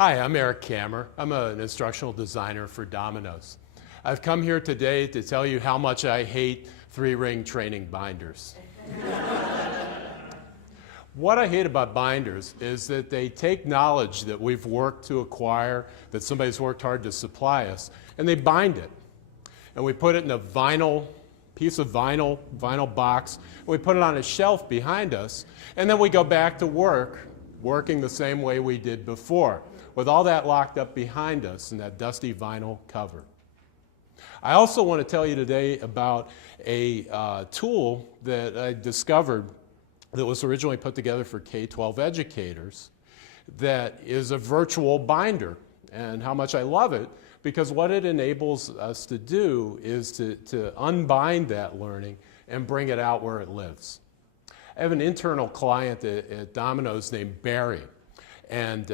Hi, I'm Eric Kammerer. I'm an instructional designer for Domino's. I've come here today to tell you how much I hate three-ring training binders. What I hate about binders is that they take knowledge that we've worked to acquire, that somebody's worked hard to supply us, and they bind it. And we put it in a piece of vinyl box, and we put it on a shelf behind us, and then we go back to working the same way we did before, with all that locked up behind us in that dusty vinyl cover. I also want to tell you today about a tool that I discovered that was originally put together for K-12 educators that is a virtual binder, and how much I love it, because what it enables us to do is to unbind that learning and bring it out where it lives. I have an internal client at Domino's named Barry, and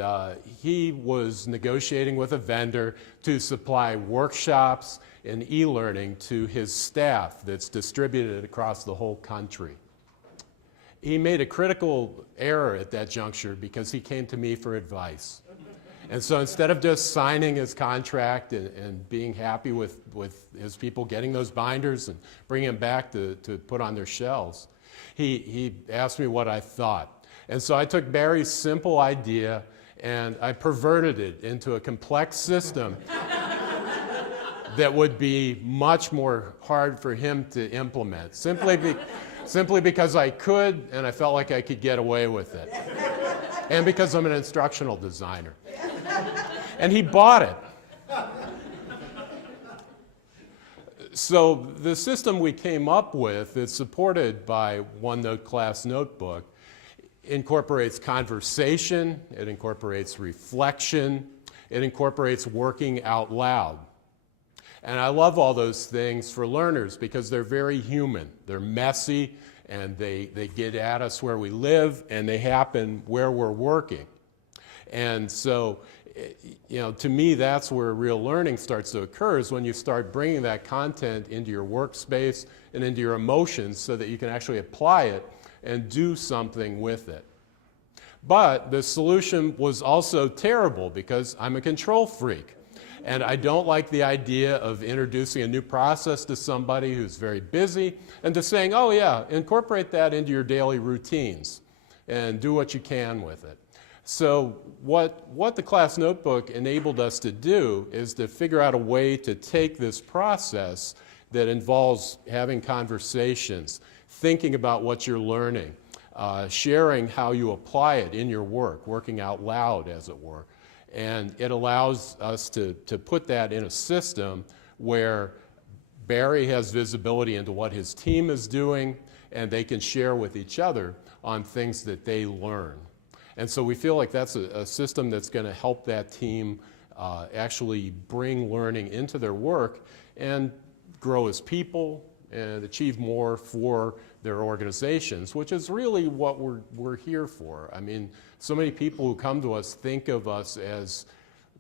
he was negotiating with a vendor to supply workshops and e-learning to his staff that's distributed across the whole country. He made a critical error at that juncture because he came to me for advice. And so instead of just signing his contract and being happy with his people getting those binders and bringing them back to put on their shelves, he asked me what I thought. And so I took Barry's simple idea and I perverted it into a complex system that would be much more hard for him to implement, simply because I could and I felt like I could get away with it. And because I'm an instructional designer. And he bought it. So the system we came up with that's supported by OneNote class notebook incorporates conversation, it incorporates reflection, it incorporates working out loud. And I love all those things for learners because they're very human. They're messy and they get at us where we live and they happen where we're working. And so, you know, to me, that's where real learning starts to occur, is when you start bringing that content into your workspace and into your emotions so that you can actually apply it and do something with it. But the solution was also terrible because I'm a control freak. And I don't like the idea of introducing a new process to somebody who's very busy and to saying, oh yeah, incorporate that into your daily routines and do what you can with it. So what the class notebook enabled us to do is to figure out a way to take this process that involves having conversations, thinking about what you're learning, sharing how you apply it in your work, working out loud as it were. And it allows us to put that in a system where Barry has visibility into what his team is doing and they can share with each other on things that they learn. And so we feel like that's a system that's going to help that team actually bring learning into their work and grow as people and achieve more for their organizations, which is really what we're here for. I mean, so many people who come to us think of us as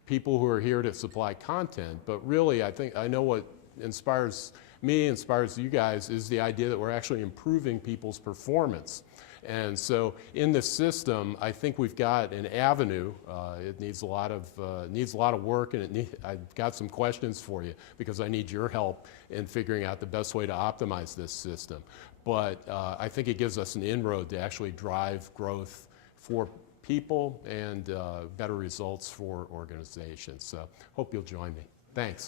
people who are here to supply content, but really I know what inspires me, inspires you guys, is the idea that we're actually improving people's performance. And so in this system, I think we've got an avenue. It needs a lot of work, and I've got some questions for you because I need your help in figuring out the best way to optimize this system. But I think it gives us an inroad to actually drive growth for people and better results for organizations. So hope you'll join me. Thanks.